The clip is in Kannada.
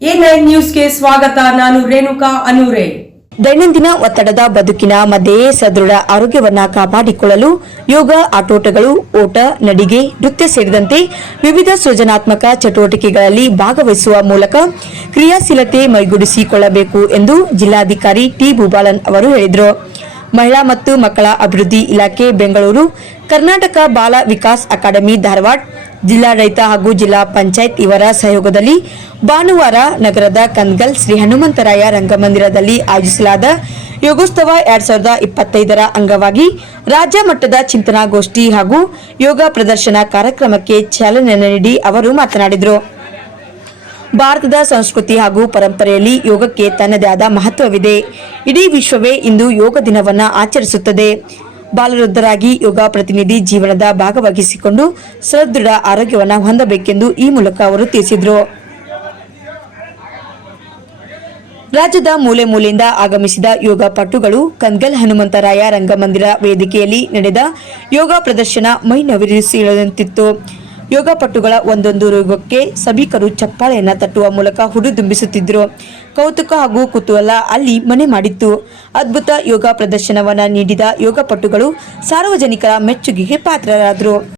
ಎ ನ್ಯೂಸ್ಗೆ ಸ್ವಾಗತ, ನಾನು ರೇಣುಕಾ ಅನೂರೆ. ದೈನಂದಿನ ಒತ್ತಡದ ಬದುಕಿನ ಮಧ್ಯೆಯೇ ಸದೃಢ ಆರೋಗ್ಯವನ್ನ ಕಾಪಾಡಿಕೊಳ್ಳಲು ಯೋಗ, ಆಟೋಟಗಳು, ಓಟ, ನಡಿಗೆ, ನೃತ್ಯ ಸೇರಿದಂತೆ ವಿವಿಧ ಸೃಜನಾತ್ಮಕ ಚಟುವಟಿಕೆಗಳಲ್ಲಿ ಭಾಗವಹಿಸುವ ಮೂಲಕ ಕ್ರಿಯಾಶೀಲತೆ ಮೈಗೂಡಿಸಿಕೊಳ್ಳಬೇಕು ಎಂದು ಜಿಲ್ಲಾಧಿಕಾರಿ ಟಿ ಭೂಬಾಲನ್ ಅವರು ಹೇಳಿದರು. ಮಹಿಳಾ ಮತ್ತು ಮಕ್ಕಳ ಅಭಿವೃದ್ಧಿ ಇಲಾಖೆ ಬೆಂಗಳೂರು, ಕರ್ನಾಟಕ ಬಾಲ ವಿಕಾಸ್ ಅಕಾಡೆಮಿ ಧಾರವಾಡ ಜಿಲ್ಲಾಡಳಿತ ಹಾಗೂ ಜಿಲ್ಲಾ ಪಂಚಾಯತ್ ಇವರ ಸಹಯೋಗದಲ್ಲಿ ಭಾನುವಾರ ನಗರದ ಕಂದ್ಗಲ್ ಶ್ರೀ ಹನುಮಂತರಾಯ ರಂಗಮಂದಿರದಲ್ಲಿ ಆಯೋಜಿಸಲಾದ ಯೋಗೋತ್ಸವ ಎರಡ್ ಸಾವಿರದ ಇಪ್ಪತ್ತೈದರ ಅಂಗವಾಗಿ ರಾಜ್ಯ ಮಟ್ಟದ ಚಿಂತನಾಗೋಷ್ಠಿ ಹಾಗೂ ಯೋಗ ಪ್ರದರ್ಶನ ಕಾರ್ಯಕ್ರಮಕ್ಕೆ ಚಾಲನೆ ನೀಡಿ ಅವರು ಮಾತನಾಡಿದರು. ಭಾರತದ ಸಂಸ್ಕೃತಿ ಹಾಗೂ ಪರಂಪರೆಯಲ್ಲಿ ಯೋಗಕ್ಕೆ ತನ್ನದೇ ಆದ ಮಹತ್ವವಿದೆ. ಇಡೀ ವಿಶ್ವವೇ ಇಂದು ಯೋಗ ದಿನವನ್ನು ಆಚರಿಸುತ್ತದೆ. ಬಾಲವೃದ್ಧರಾಗಿ ಯೋಗ ಪ್ರತಿನಿಧಿ ಜೀವನದ ಭಾಗವಾಗಿಸಿಕೊಂಡು ಸದೃಢ ಆರೋಗ್ಯವನ್ನು ಹೊಂದಬೇಕೆಂದು ಈ ಮೂಲಕ ಅವರು ತಿಳಿಸಿದರು. ರಾಜ್ಯದ ಮೂಲೆ ಮೂಲೆಯಿಂದ ಆಗಮಿಸಿದ ಯೋಗ ಪಟುಗಳು ಕಂಗಲ್ ಹನುಮಂತರಾಯ ರಂಗಮಂದಿರ ವೇದಿಕೆಯಲ್ಲಿ ನಡೆದ ಯೋಗ ಪ್ರದರ್ಶನ ಮೈ ನವಿರಿಸಿದಂತಿತ್ತು ಯೋಗ ಪಟುಗಳ ಒಂದೊಂದು ರೋಗಕ್ಕೆ ಸಭಿಕರು ಚಪ್ಪಾಳೆಯನ್ನು ತಟ್ಟುವ ಮೂಲಕ ಹುಡುದುಂಬಿಸುತ್ತಿದ್ದರು ಕೌತುಕ ಹಾಗೂ ಕುತೂಹಲ ಅಲ್ಲಿ ಮನೆ ಮಾಡಿತ್ತು. ಅದ್ಭುತ ಯೋಗ ಪ್ರದರ್ಶನವನ್ನು ನೀಡಿದ ಯೋಗ ಪಟುಗಳು ಸಾರ್ವಜನಿಕರ ಮೆಚ್ಚುಗೆಗೆ ಪಾತ್ರರಾದರು.